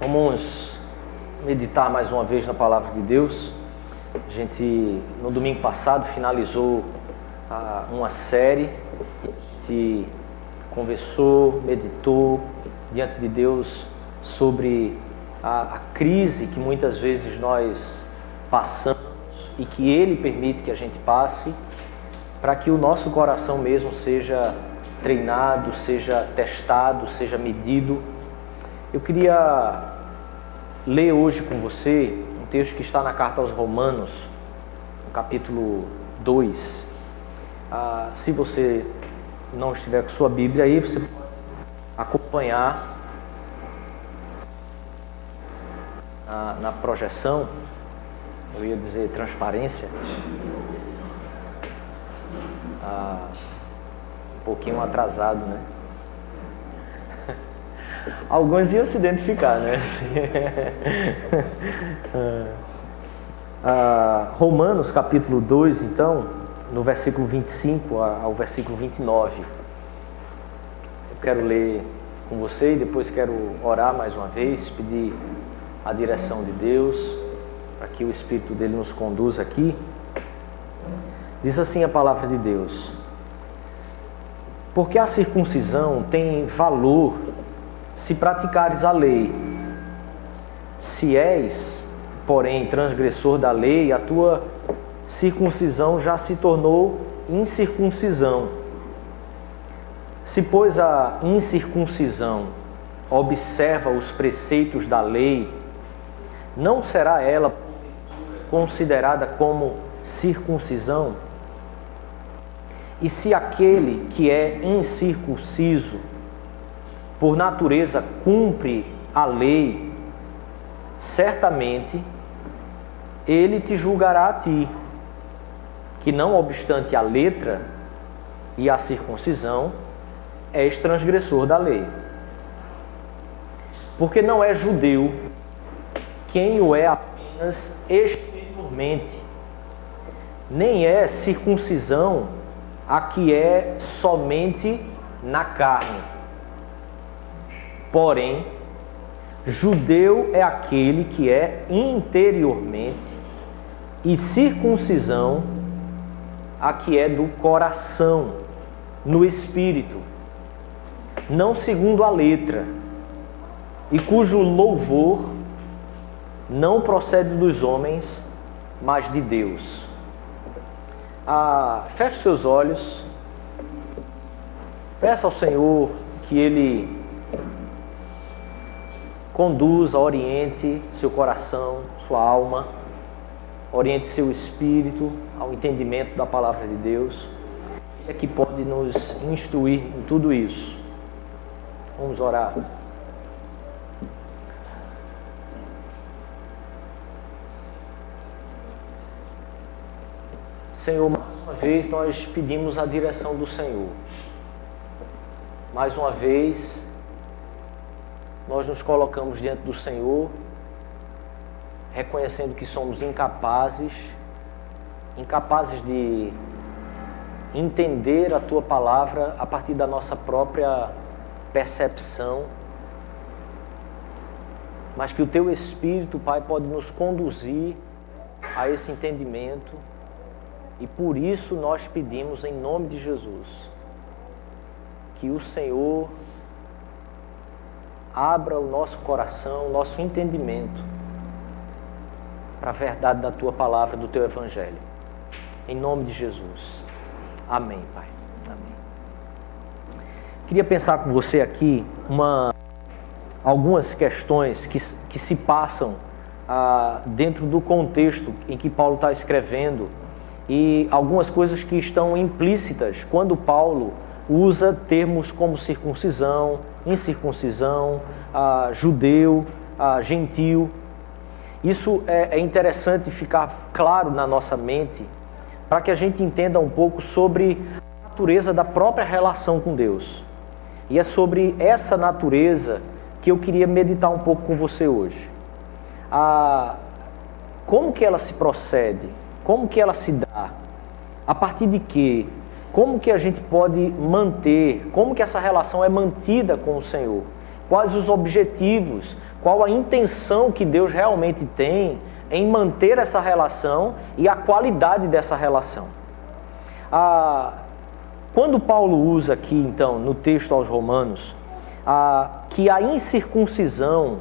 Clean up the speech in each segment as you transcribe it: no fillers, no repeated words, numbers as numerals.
Vamos meditar mais uma vez na Palavra de Deus. A gente, no domingo passado, finalizou uma série. A gente conversou, meditou diante de Deus sobre a crise que muitas vezes nós passamos e que Ele permite que a gente passe, para que o nosso coração mesmo seja treinado, seja testado, seja medido. Eu queria ler hoje com você um texto que está na carta aos Romanos, no capítulo 2. Se você não estiver com sua Bíblia aí, você pode acompanhar na projeção, eu ia dizer transparência, um pouquinho atrasado, né? Alguns iam se identificar, né? Romanos capítulo 2, então, no versículo 25 ao versículo 29. Eu quero ler com você e depois quero orar mais uma vez, pedir a direção de Deus, para que o Espírito dele nos conduza aqui. Diz assim a palavra de Deus: porque a circuncisão tem valor se praticares a lei. Se és, porém, transgressor da lei, a tua circuncisão já se tornou incircuncisão. Se, pois, a incircuncisão observa os preceitos da lei, não será ela considerada como circuncisão? E se aquele que é incircunciso, por natureza, cumpre a lei, certamente ele te julgará a ti, que não obstante a letra e a circuncisão, és transgressor da lei. Porque não é judeu quem o é apenas exteriormente, nem é circuncisão a que é somente na carne. Porém, judeu é aquele que é interiormente, e circuncisão a que é do coração, no espírito, não segundo a letra, e cujo louvor não procede dos homens, mas de Deus. Feche seus olhos, peça ao Senhor que Ele conduza, oriente seu coração, sua alma, oriente seu espírito ao entendimento da palavra de Deus. Ele é que pode nos instruir em tudo isso. Vamos orar. Senhor, mais uma vez nós pedimos a direção do Senhor. Mais uma vez nós nos colocamos diante do Senhor, reconhecendo que somos incapazes de entender a Tua palavra a partir da nossa própria percepção, mas que o Teu Espírito, Pai, pode nos conduzir a esse entendimento, e por isso nós pedimos em nome de Jesus que o Senhor abra o nosso coração, o nosso entendimento para a verdade da Tua palavra, do Teu Evangelho. Em nome de Jesus. Amém, Pai. Amém. Queria pensar com você aqui algumas questões que se passam dentro do contexto em que Paulo está escrevendo, e algumas coisas que estão implícitas quando Paulo usa termos como circuncisão, incircuncisão, judeu, gentil. Isso é interessante ficar claro na nossa mente, para que a gente entenda um pouco sobre a natureza da própria relação com Deus. E é sobre essa natureza que eu queria meditar um pouco com você hoje. Como que ela se procede? Como que ela se dá? A partir de quê? Como que a gente pode manter? Como que essa relação é mantida com o Senhor? Quais os objetivos? qual a intenção que Deus realmente tem em manter essa relação e a qualidade dessa relação. Quando Paulo usa aqui, então, no texto aos Romanos, que a incircuncisão,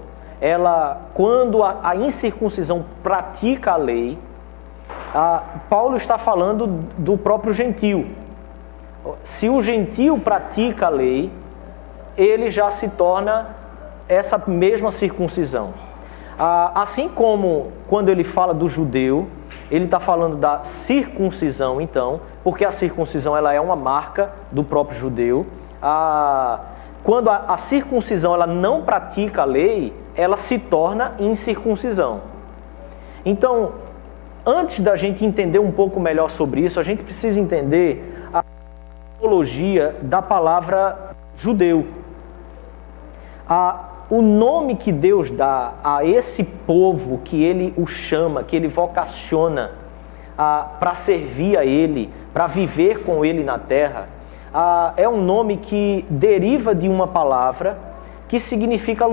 quando a incircuncisão pratica a lei, Paulo está falando do próprio gentio. Se o gentio pratica a lei, ele já se torna essa mesma circuncisão. Assim como quando ele fala do judeu, ele está falando da circuncisão, então, porque a circuncisão ela é uma marca do próprio judeu. Quando a circuncisão ela não pratica a lei, ela se torna incircuncisão. Então, antes da gente entender um pouco melhor sobre isso, a gente precisa entender a etimologia da palavra judeu. O nome que Deus dá a esse povo que Ele o chama, que Ele vocaciona para servir a Ele, para viver com Ele na terra, é um nome que deriva de uma palavra que significa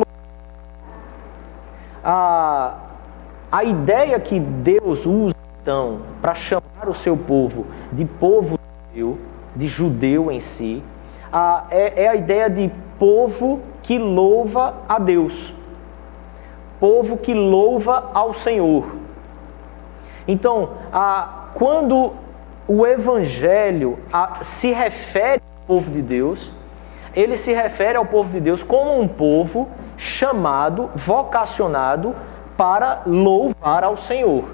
a ideia que Deus usa, então, para chamar o seu povo de povo judeu, de judeu em si, é a ideia de povo que louva a Deus, povo que louva ao Senhor. Então, quando o Evangelho se refere ao povo de Deus, ele se refere ao povo de Deus como um povo chamado, vocacionado para louvar ao Senhor.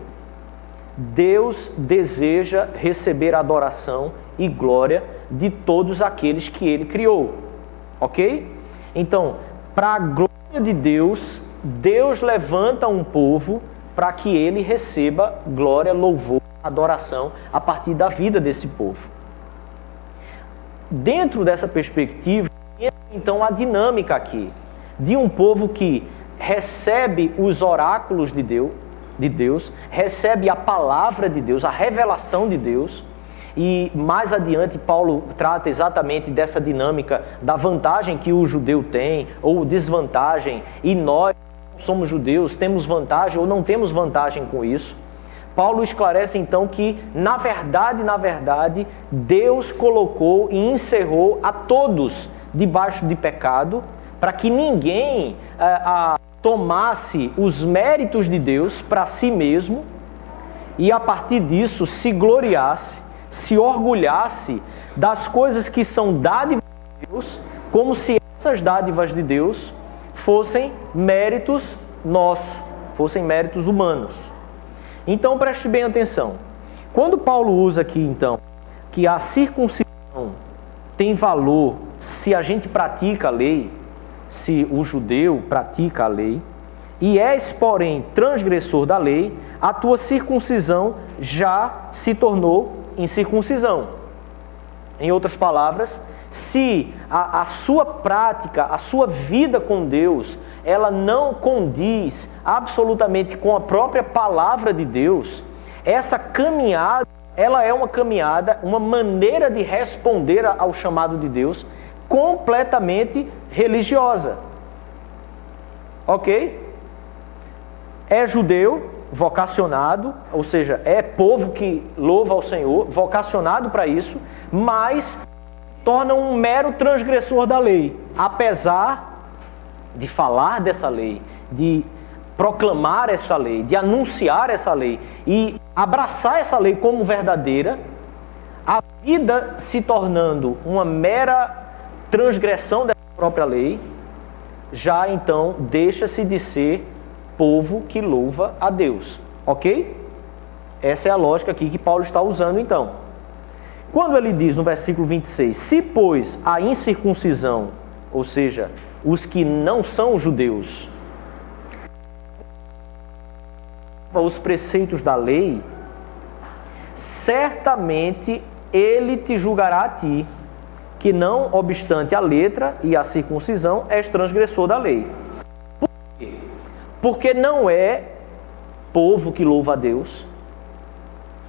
Deus deseja receber adoração e glória de todos aqueles que Ele criou, ok? Então, para a glória de Deus, Deus levanta um povo para que Ele receba glória, louvor, adoração a partir da vida desse povo. Dentro dessa perspectiva, então a dinâmica aqui de um povo que recebe os oráculos de Deus, recebe a palavra de Deus, a revelação de Deus, e mais adiante Paulo trata exatamente dessa dinâmica da vantagem que o judeu tem, ou desvantagem, e nós somos judeus, temos vantagem ou não temos vantagem com isso. Paulo esclarece então que, na verdade, Deus colocou e encerrou a todos debaixo de pecado, para que ninguém tomasse os méritos de Deus para si mesmo e a partir disso se gloriasse, se orgulhasse das coisas que são dádivas de Deus, como se essas dádivas de Deus fossem méritos nossos, fossem méritos humanos. Então preste bem atenção. Quando Paulo usa aqui então que a circuncisão tem valor se a gente pratica a lei, se o judeu pratica a lei, e és, porém, transgressor da lei, a tua circuncisão já se tornou incircuncisão. Em outras palavras, se a sua prática, a sua vida com Deus, ela não condiz absolutamente com a própria palavra de Deus, essa caminhada, ela é uma caminhada, uma maneira de responder ao chamado de Deus, completamente religiosa. Ok? É judeu, vocacionado, ou seja, é povo que louva ao Senhor, vocacionado para isso, mas torna um mero transgressor da lei, apesar de falar dessa lei, de proclamar essa lei, de anunciar essa lei e abraçar essa lei como verdadeira, a vida se tornando uma mera transgressão dessa própria lei, já então deixa-se de ser povo que louva a Deus, ok? Essa é a lógica aqui que Paulo está usando então. Quando ele diz no versículo 26, se pois a incircuncisão, ou seja, os que não são judeus, os preceitos da lei, certamente ele te julgará a ti, que não obstante a letra e a circuncisão, és transgressor da lei. Por quê? Porque não é povo que louva a Deus,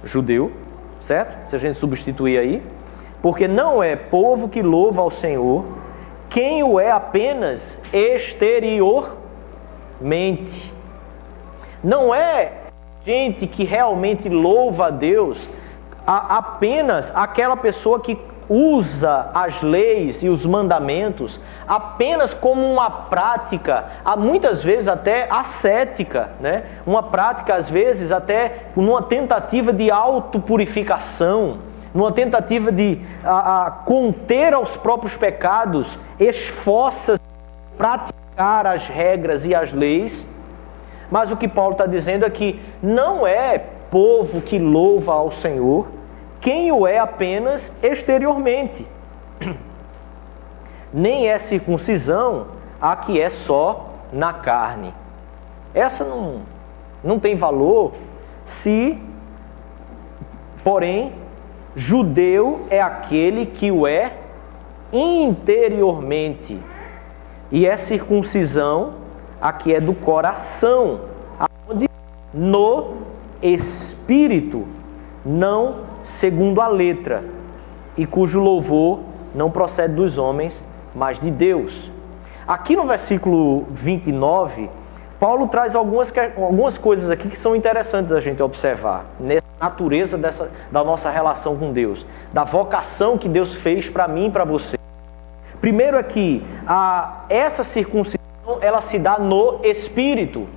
judeu, certo? Se a gente substituir aí, porque não é povo que louva ao Senhor, quem o é apenas exteriormente. exteriormente. Não é gente que realmente louva a Deus apenas aquela pessoa que usa as leis e os mandamentos apenas como uma prática, muitas vezes até ascética, né? Uma prática, às vezes, até numa tentativa de autopurificação, numa tentativa de conter aos próprios pecados, esforça-se em praticar as regras e as leis. Mas o que Paulo está dizendo é que não é povo que louva ao Senhor quem o é apenas exteriormente. Nem é circuncisão a que é só na carne. Essa não tem valor se, porém, judeu é aquele que o é interiormente. E é circuncisão a que é do coração, aonde no espírito, não segundo a letra, e cujo louvor não procede dos homens, mas de Deus. Aqui no versículo 29, Paulo traz algumas coisas aqui que são interessantes a gente observar, nessa natureza da nossa relação com Deus, da vocação que Deus fez para mim e para você. Primeiro é que essa circuncisão, ela se dá no Espírito.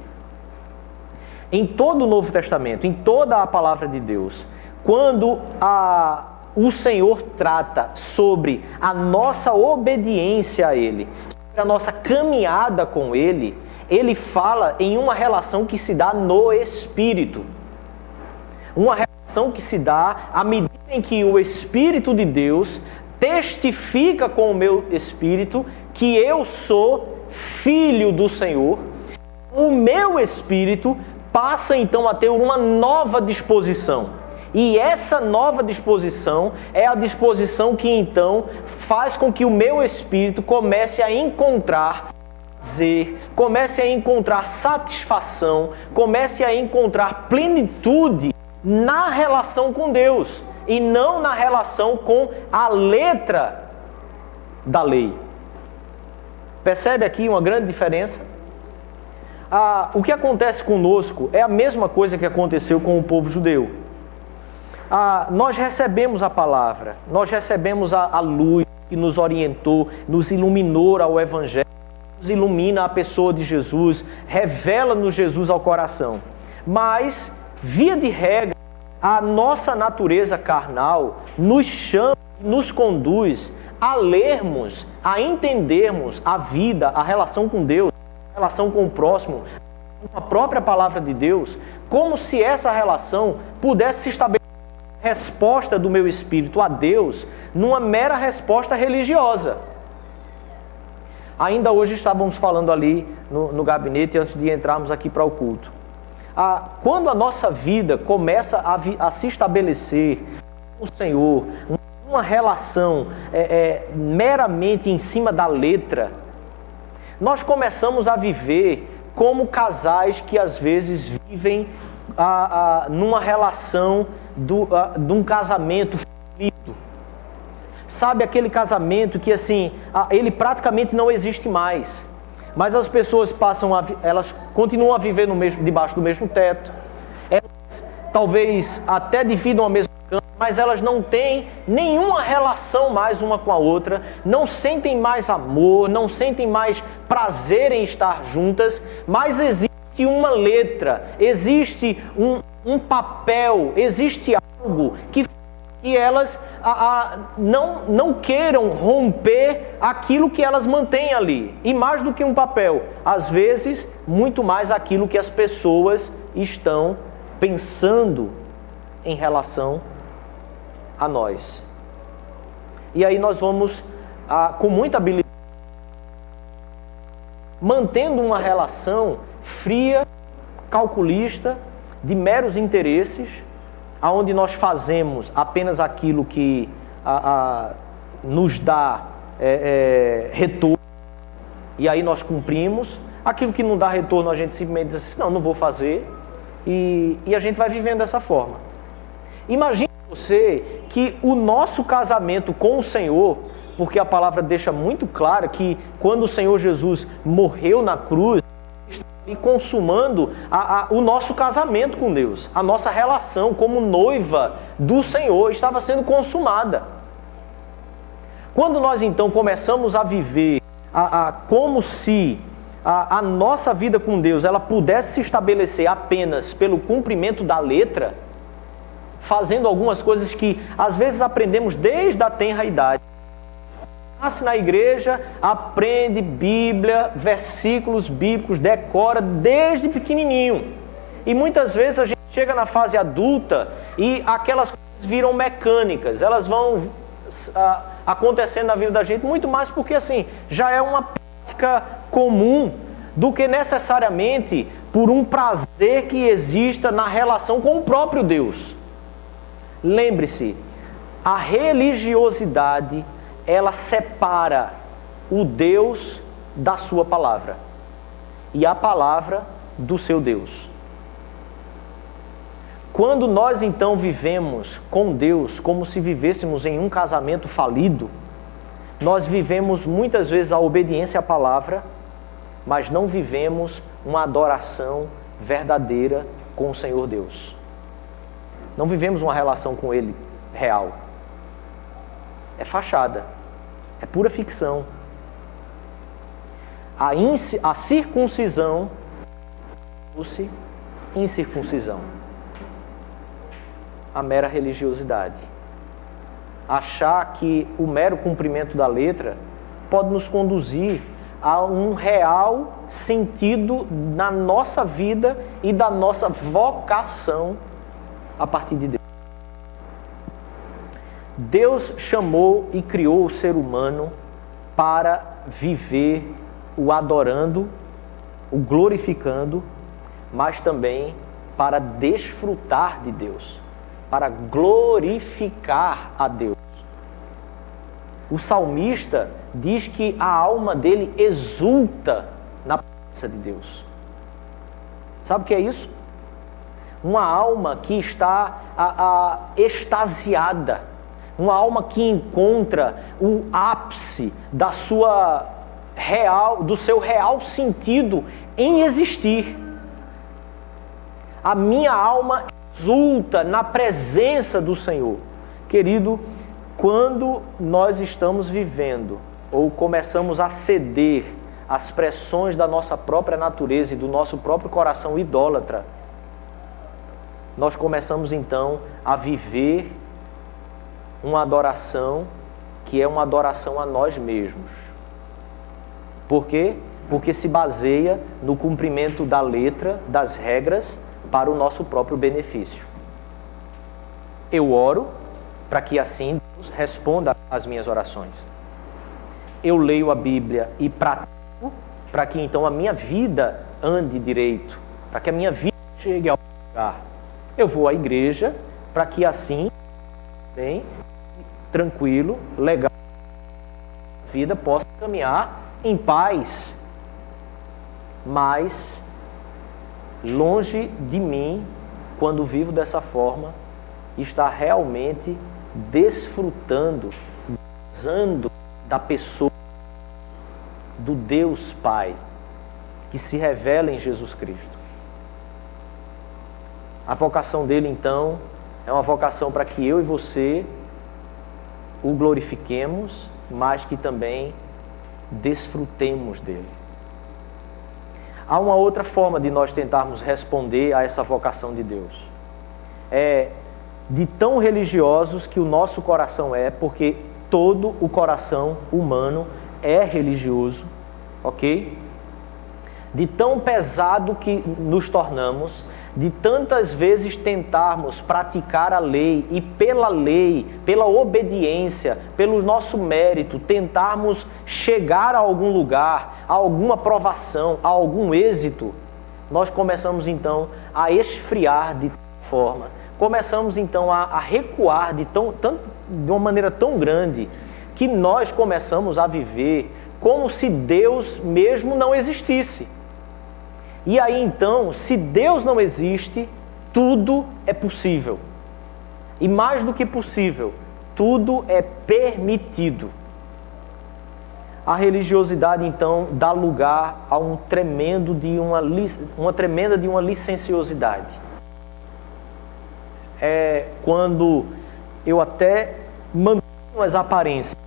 Em todo o Novo Testamento, em toda a palavra de Deus, quando o Senhor trata sobre a nossa obediência a Ele, sobre a nossa caminhada com Ele, Ele fala em uma relação que se dá no Espírito. Uma relação que se dá à medida em que o Espírito de Deus testifica com o meu Espírito que eu sou filho do Senhor. O meu Espírito passa então a ter uma nova disposição. E essa nova disposição é a disposição que então faz com que o meu espírito comece a encontrar prazer, comece a encontrar satisfação, comece a encontrar plenitude na relação com Deus e não na relação com a letra da lei. Percebe aqui uma grande diferença? O que acontece conosco é a mesma coisa que aconteceu com o povo judeu. Nós recebemos a palavra, nós recebemos a luz que nos orientou, nos iluminou ao Evangelho, nos ilumina a pessoa de Jesus, revela-nos Jesus ao coração. Mas, via de regra, a nossa natureza carnal nos chama, nos conduz a lermos, a entendermos a vida, a relação com Deus, a relação com o próximo, a própria palavra de Deus, como se essa relação pudesse se estabelecer resposta do meu espírito a Deus numa mera resposta religiosa. Ainda hoje estávamos falando ali no gabinete antes de entrarmos aqui para o culto. Quando a nossa vida começa a se estabelecer com o Senhor, uma relação meramente em cima da letra, nós começamos a viver como casais que às vezes vivem numa relação de um casamento falido. Sabe, aquele casamento que assim, ele praticamente não existe mais, mas as pessoas elas continuam a viver debaixo do mesmo teto, elas talvez até dividam a mesma cama, mas elas não têm nenhuma relação mais uma com a outra, não sentem mais amor, não sentem mais prazer em estar juntas, mas existe uma letra, existe um papel, existe algo que elas não queiram romper aquilo que elas mantêm ali. E mais do que um papel, às vezes, muito mais aquilo que as pessoas estão pensando em relação a nós. E aí nós vamos, com muita habilidade, mantendo uma relação fria, calculista, de meros interesses, aonde nós fazemos apenas aquilo que nos dá retorno, e aí nós cumprimos. Aquilo que não dá retorno, a gente simplesmente diz assim, não vou fazer, e a gente vai vivendo dessa forma. Imagine você que o nosso casamento com o Senhor, porque a palavra deixa muito clara que quando o Senhor Jesus morreu na cruz, e consumando o nosso casamento com Deus. A nossa relação como noiva do Senhor estava sendo consumada. Quando nós então começamos a viver como se a nossa vida com Deus ela pudesse se estabelecer apenas pelo cumprimento da letra, fazendo algumas coisas que às vezes aprendemos desde a tenra idade. Nasce na igreja, aprende Bíblia, versículos bíblicos, decora desde pequenininho. E muitas vezes a gente chega na fase adulta e aquelas coisas viram mecânicas, elas vão acontecendo na vida da gente muito mais porque assim, já é uma prática comum do que necessariamente por um prazer que exista na relação com o próprio Deus. Lembre-se, a religiosidade ela separa o Deus da sua palavra e a palavra do seu Deus. Quando nós então vivemos com Deus como se vivêssemos em um casamento falido, nós vivemos muitas vezes a obediência à palavra, mas não vivemos uma adoração verdadeira com o Senhor Deus. Não vivemos uma relação com Ele real. É fachada, é pura ficção. A circuncisão trouxe incircuncisão. A mera religiosidade. Achar que o mero cumprimento da letra pode nos conduzir a um real sentido na nossa vida e da nossa vocação a partir de Deus. Deus chamou e criou o ser humano para viver o adorando, o glorificando, mas também para desfrutar de Deus, para glorificar a Deus. O salmista diz que a alma dele exulta na presença de Deus. Sabe o que é isso? Uma alma que está extasiada. Uma alma que encontra o ápice do seu real sentido em existir. A minha alma exulta na presença do Senhor. Querido, quando nós estamos vivendo ou começamos a ceder às pressões da nossa própria natureza e do nosso próprio coração idólatra, nós começamos então a viver uma adoração que é uma adoração a nós mesmos. Por quê? Porque se baseia no cumprimento da letra, das regras, para o nosso próprio benefício. Eu oro para que assim Deus responda às minhas orações. Eu leio a Bíblia e pratico para que então a minha vida ande direito, para que a minha vida chegue ao lugar. Eu vou à igreja para que assim, bem, tranquilo, legal, a vida possa caminhar em paz. Mas longe de mim, quando vivo dessa forma, estar realmente desfrutando, gozando da pessoa do Deus Pai que se revela em Jesus Cristo. A vocação dele, então, é uma vocação para que eu e você o glorifiquemos, mas que também desfrutemos dele. Há uma outra forma de nós tentarmos responder a essa vocação de Deus. É de tão religiosos que o nosso coração é, porque todo o coração humano é religioso, ok? De tão pesado que nos tornamos, de tantas vezes tentarmos praticar a lei e pela lei, pela obediência, pelo nosso mérito, tentarmos chegar a algum lugar, a alguma aprovação, a algum êxito, nós começamos então a esfriar de forma, começamos então a recuar de uma maneira tão grande que nós começamos a viver como se Deus mesmo não existisse. E aí então, se Deus não existe, tudo é possível. E mais do que possível, tudo é permitido. A religiosidade, então, dá lugar a uma tremenda de uma licenciosidade. É quando eu até mantenho as aparências,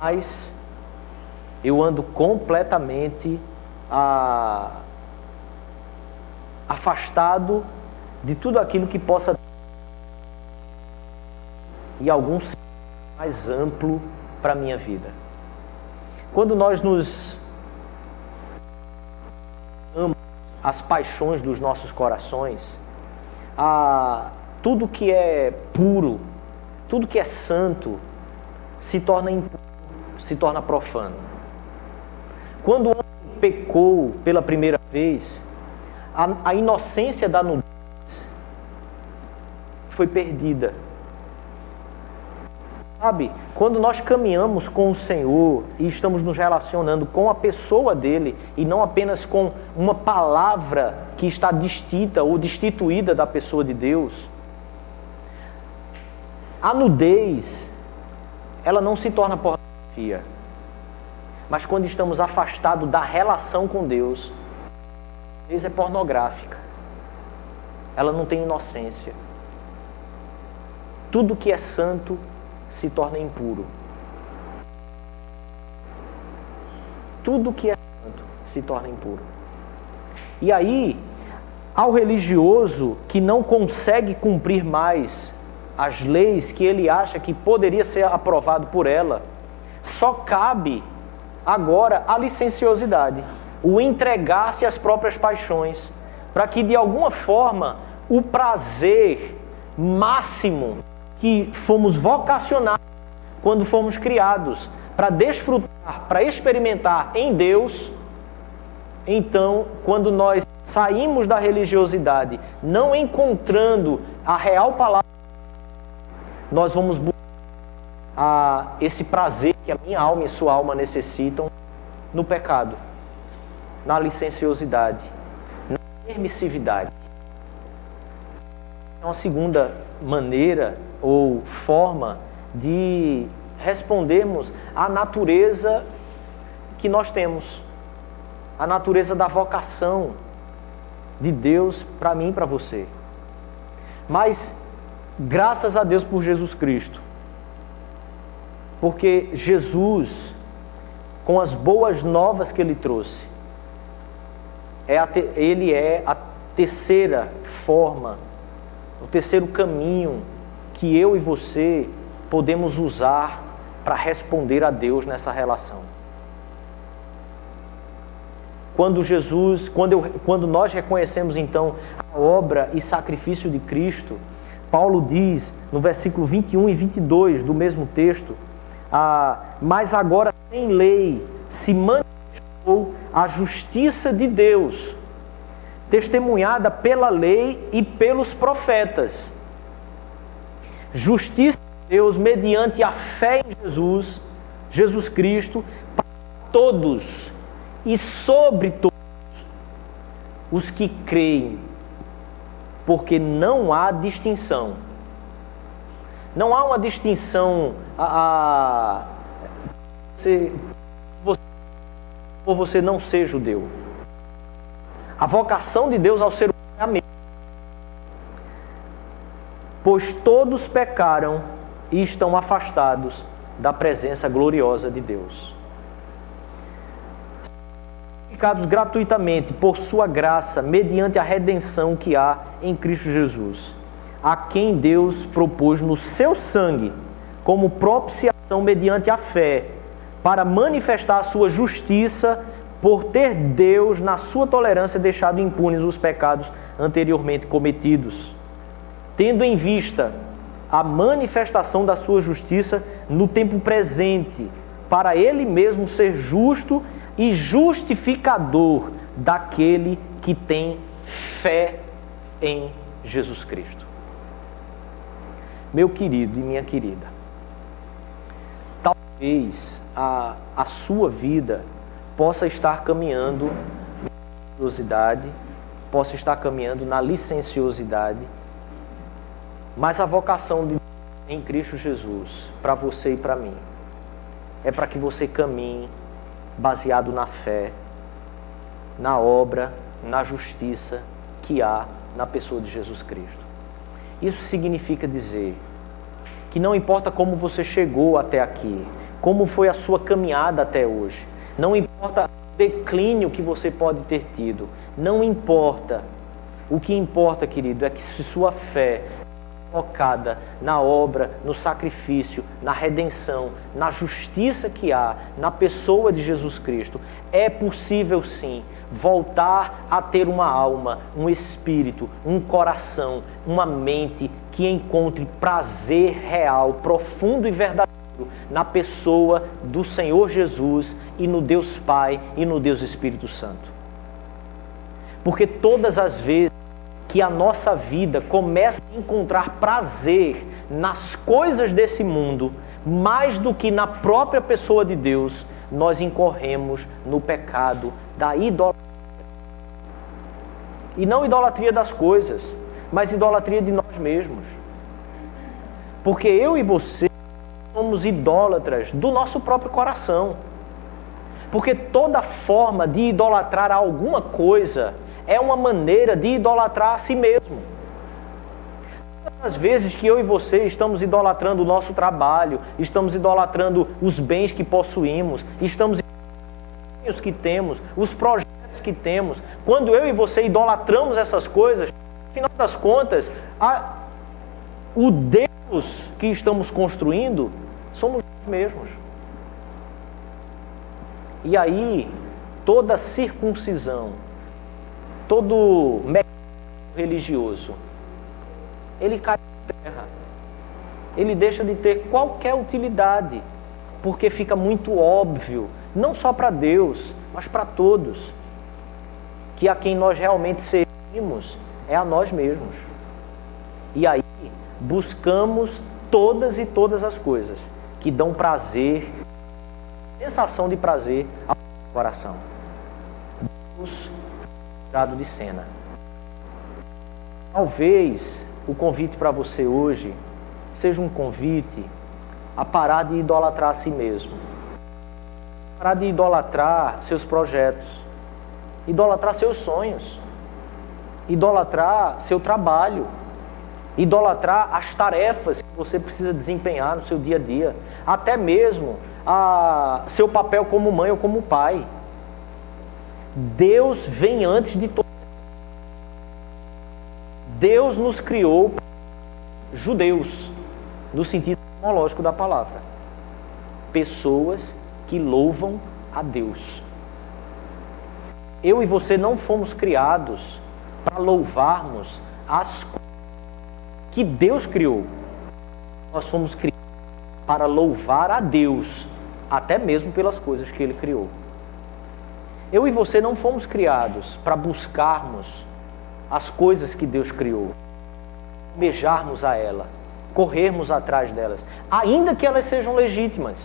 mas eu ando completamente afastado de tudo aquilo que possa e algum mais amplo para a minha vida. Quando nós nos amamos as paixões dos nossos corações, tudo que é puro, tudo que é santo, se torna impuro, se torna profano. Quando o homem pecou pela primeira vez, a inocência da nudez foi perdida. Sabe, quando nós caminhamos com o Senhor e estamos nos relacionando com a pessoa dele e não apenas com uma palavra que está distinta ou destituída da pessoa de Deus, a nudez, ela não se torna pornografia. Mas quando estamos afastados da relação com Deus, a nudez é pornográfica. Ela não tem inocência. Tudo que é santo se torna impuro. Tudo que é santo se torna impuro. E aí, ao religioso que não consegue cumprir mais as leis que ele acha que poderia ser aprovado por ela, só cabe agora a licenciosidade, o entregar-se às próprias paixões, para que de alguma forma o prazer máximo que fomos vocacionados quando fomos criados para desfrutar, para experimentar em Deus, então, quando nós saímos da religiosidade, não encontrando a real palavra, nós vamos buscar esse prazer que a minha alma e sua alma necessitam no pecado, na licenciosidade, na permissividade. É uma segunda maneira ou forma de respondermos à natureza que nós temos, a natureza da vocação de Deus para mim e para você. Mas, graças a Deus por Jesus Cristo, porque Jesus, com as boas novas que Ele trouxe, Ele é a terceira forma, o terceiro caminho que eu e você podemos usar para responder a Deus nessa relação. Quando nós reconhecemos então a obra e sacrifício de Cristo, Paulo diz no versículo 21 e 22 do mesmo texto, mas agora sem lei se manifestou a justiça de Deus, testemunhada pela lei e pelos profetas. Justiça de Deus mediante a fé em Jesus Cristo, para todos e sobre todos os que creem, porque não há distinção. Não há uma distinção por você não ser judeu. A vocação de Deus ao ser humano é a mesma. Pois todos pecaram e estão afastados da presença gloriosa de Deus. Justificados gratuitamente por sua graça, mediante a redenção que há em Cristo Jesus, a quem Deus propôs no seu sangue como propiciação mediante a fé, para manifestar a sua justiça, por ter Deus, na sua tolerância, deixado impunes os pecados anteriormente cometidos, tendo em vista a manifestação da sua justiça no tempo presente, para Ele mesmo ser justo e justificador daquele que tem fé em Jesus Cristo. Meu querido e minha querida, talvez a sua vida possa estar caminhando na religiosidade, possa estar caminhando na licenciosidade, mas a vocação de Deus em Cristo Jesus, para você e para mim, é para que você caminhe baseado na fé, na obra, na justiça que há na pessoa de Jesus Cristo. Isso significa dizer que não importa como você chegou até aqui, como foi a sua caminhada até hoje, não importa o declínio que você pode ter tido, não importa. O que importa, querido, é que se sua fé é focada na obra, no sacrifício, na redenção, na justiça que há na pessoa de Jesus Cristo, é possível sim voltar a ter uma alma, um espírito, um coração, uma mente que encontre prazer real, profundo e verdadeiro na pessoa do Senhor Jesus e no Deus Pai e no Deus Espírito Santo. Porque todas as vezes que a nossa vida começa a encontrar prazer nas coisas desse mundo, mais do que na própria pessoa de Deus, nós incorremos no pecado da idolatria. E não idolatria das coisas, mas idolatria de nós mesmos. Porque eu e você somos idólatras do nosso próprio coração. Porque toda forma de idolatrar alguma coisa é uma maneira de idolatrar a si mesmo. Todas as vezes que eu e você estamos idolatrando o nosso trabalho, estamos idolatrando os bens que possuímos, estamos idolatrando os que temos, os projetos que temos, quando eu e você idolatramos essas coisas, no final das contas, o Deus que estamos construindo somos nós mesmos. E aí, toda circuncisão, todo mecanismo religioso, ele cai por terra. Ele deixa de ter qualquer utilidade, porque fica muito óbvio, não só para Deus, mas para todos, que a quem nós realmente servimos é a nós mesmos. E aí, buscamos todas e todas as coisas que dão prazer, sensação de prazer ao coração. Deus tirado de cena. Talvez o convite para você hoje seja um convite a parar de idolatrar a si mesmo. Parar de idolatrar seus projetos. Idolatrar seus sonhos. Idolatrar seu trabalho. Idolatrar as tarefas que você precisa desempenhar no seu dia a dia. Até mesmo seu papel como mãe ou como pai. Deus vem antes de todos. Deus nos criou judeus, no sentido etimológico da palavra. Pessoas que louvam a Deus. Eu e você não fomos criados para louvarmos as coisas que Deus criou. Nós fomos criados para louvar a Deus, até mesmo pelas coisas que Ele criou. Eu e você não fomos criados para buscarmos as coisas que Deus criou, almejarmos a ela, corrermos atrás delas, ainda que elas sejam legítimas.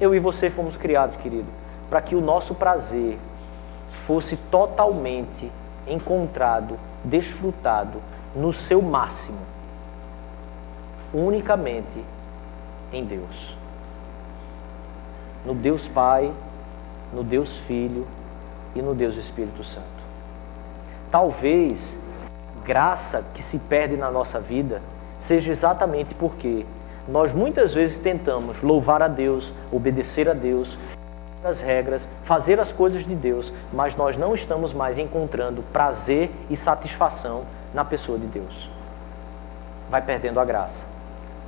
Eu e você fomos criados, querido, para que o nosso prazer fosse totalmente encontrado, desfrutado no seu máximo, unicamente em Deus. No Deus Pai, no Deus Filho e no Deus Espírito Santo. Talvez a graça que se perde na nossa vida seja exatamente porque nós muitas vezes tentamos louvar a Deus, obedecer a Deus, as regras, fazer as coisas de Deus, mas nós não estamos mais encontrando prazer e satisfação na pessoa de Deus. Vai perdendo a graça,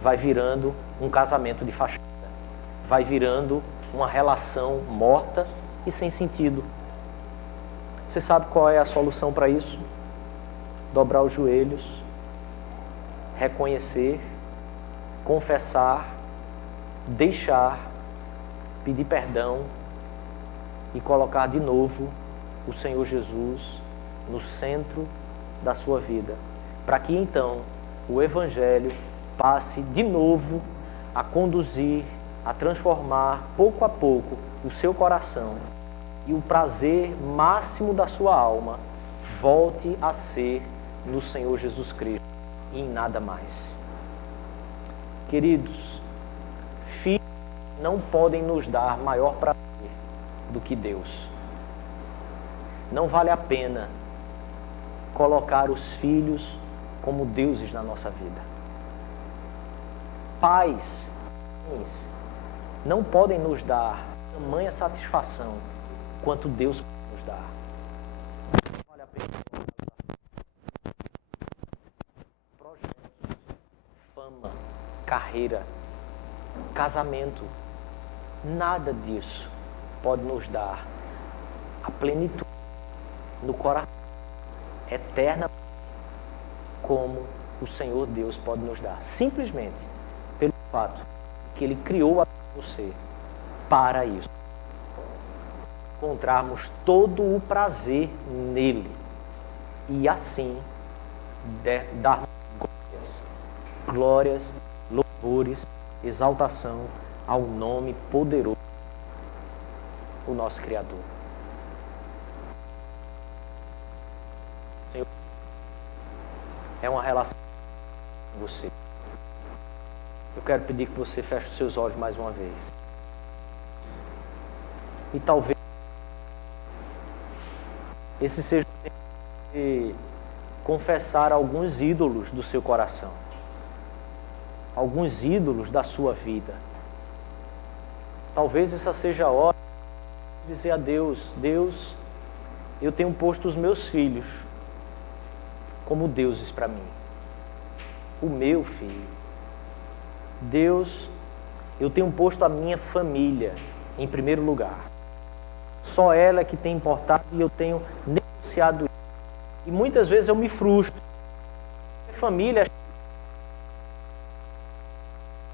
vai virando um casamento de fachada, vai virando uma relação morta e sem sentido. Você sabe qual é a solução para isso? Dobrar os joelhos, reconhecer, confessar, deixar, pedir perdão e colocar de novo o Senhor Jesus no centro da sua vida, para que então o Evangelho passe de novo a conduzir, a transformar pouco a pouco o seu coração e o prazer máximo da sua alma volte a ser no Senhor Jesus Cristo e em nada mais. Queridos, filhos não podem nos dar maior prazer do que Deus. Não vale a pena colocar os filhos como deuses na nossa vida. Pais não podem nos dar tamanha satisfação quanto Deus pode nos dar. Não vale a pena. Projetos, fama, carreira, casamento, nada disso pode nos dar a plenitude no coração eterna como o Senhor Deus pode nos dar, simplesmente pelo fato que Ele criou a você para isso. Encontrarmos todo o prazer nele e assim darmos glórias, louvores, exaltação ao nome poderoso do nosso Criador. Senhor, é uma relação com você. Eu quero pedir que você feche os seus olhos mais uma vez. E talvez esse seja o tempo de confessar alguns ídolos do seu coração. Alguns ídolos da sua vida. Talvez essa seja a hora de dizer a Deus: Deus, eu tenho posto os meus filhos como deuses para mim. O meu filho. Deus, eu tenho posto a minha família em primeiro lugar. Só ela é que tem importado e eu tenho negociado isso. E muitas vezes eu me frustro. Família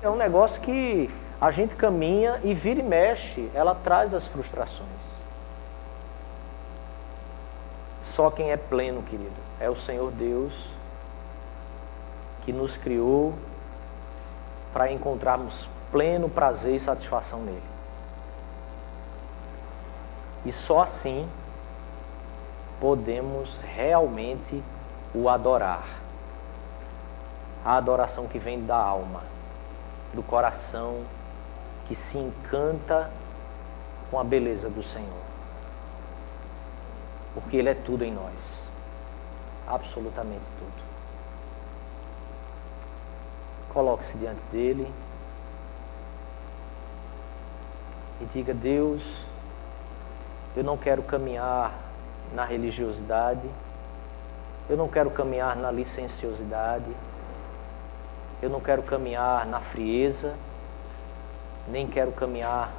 é um negócio que a gente caminha e vira e mexe, ela traz as frustrações. Só quem é pleno, querido, é o Senhor Deus que nos criou para encontrarmos pleno prazer e satisfação nele. E só assim podemos realmente o adorar. A adoração que vem da alma, do coração, que se encanta com a beleza do Senhor. Porque Ele é tudo em nós. Absolutamente tudo. Coloque-se diante dEle e diga: Deus, eu não quero caminhar na religiosidade, eu não quero caminhar na licenciosidade, eu não quero caminhar na frieza, nem quero caminhar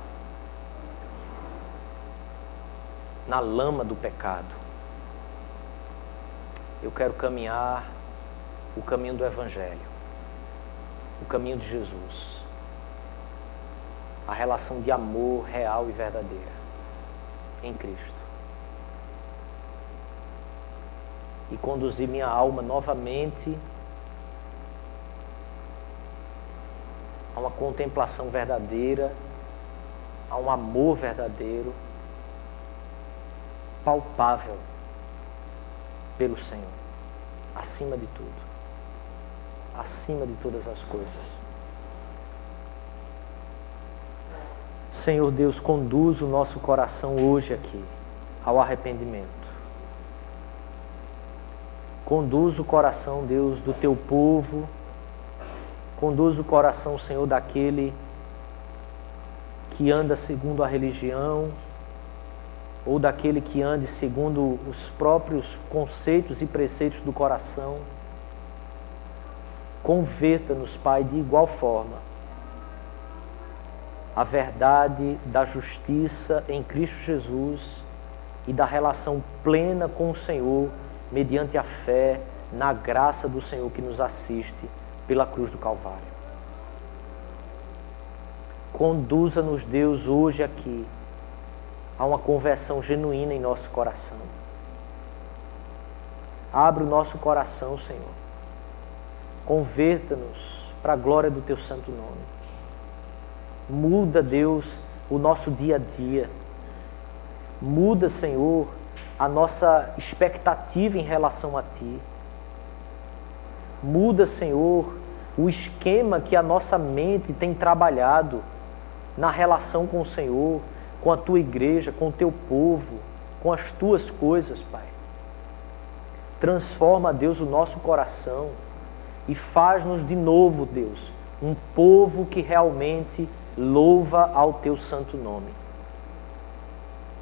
na lama do pecado. Eu quero caminhar o caminho do Evangelho, o caminho de Jesus, a relação de amor real e verdadeira em Cristo. E conduzir minha alma novamente a uma contemplação verdadeira, a um amor verdadeiro, palpável pelo Senhor, acima de tudo, acima de todas as coisas. Senhor Deus, conduz o nosso coração hoje aqui ao arrependimento. Conduz o coração, Deus, do teu povo. Conduz o coração, Senhor, daquele que anda segundo a religião, ou daquele que ande segundo os próprios conceitos e preceitos do coração. Converta-nos, Pai, de igual forma, a verdade da justiça em Cristo Jesus e da relação plena com o Senhor, mediante a fé na graça do Senhor que nos assiste pela cruz do Calvário. Conduza-nos, Deus, hoje aqui a uma conversão genuína em nosso coração. Abre o nosso coração, Senhor. Converta-nos para a glória do teu santo nome. Muda, Deus, o nosso dia a dia. Muda, Senhor, a nossa expectativa em relação a Ti. Muda, Senhor, o esquema que a nossa mente tem trabalhado na relação com o Senhor, com a Tua igreja, com o Teu povo, com as Tuas coisas, Pai. Transforma, Deus, o nosso coração e faz-nos de novo, Deus, um povo que realmente louva ao Teu santo nome.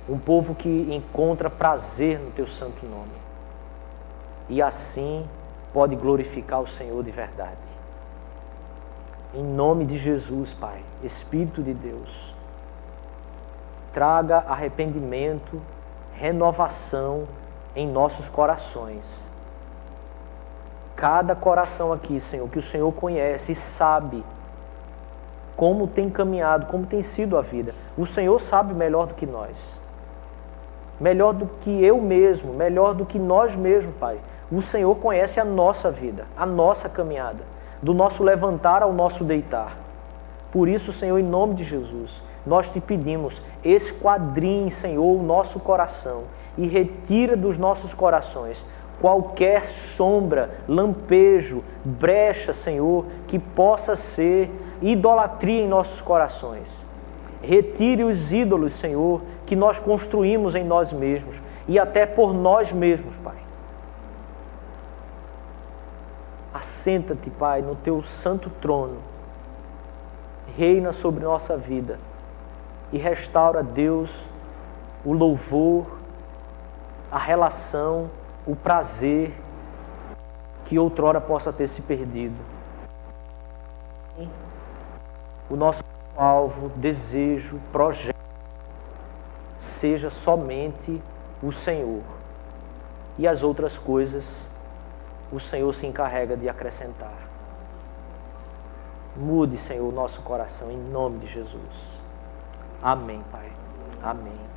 Um povo que encontra prazer no Teu santo nome. E assim pode glorificar o Senhor de verdade. Em nome de Jesus, Pai, Espírito de Deus, traga arrependimento, renovação em nossos corações. Cada coração aqui, Senhor, que o Senhor conhece e sabe como tem caminhado, como tem sido a vida. O Senhor sabe melhor do que nós. Melhor do que eu mesmo, melhor do que nós mesmos, Pai. O Senhor conhece a nossa vida, a nossa caminhada, do nosso levantar ao nosso deitar. Por isso, Senhor, em nome de Jesus, nós te pedimos, esquadrinhe, Senhor, o nosso coração e retira dos nossos corações qualquer sombra, lampejo, brecha, Senhor, que possa ser idolatria em nossos corações. Retire os ídolos, Senhor, que nós construímos em nós mesmos e até por nós mesmos, Pai. Assenta-te, Pai, no Teu santo trono. Reina sobre nossa vida e restaura, Deus, o louvor, a relação, o prazer que outrora possa ter se perdido. O nosso alvo, desejo, projeto seja somente o Senhor. E as outras coisas o Senhor se encarrega de acrescentar. Mude, Senhor, o nosso coração em nome de Jesus. Amém, Pai. Amém.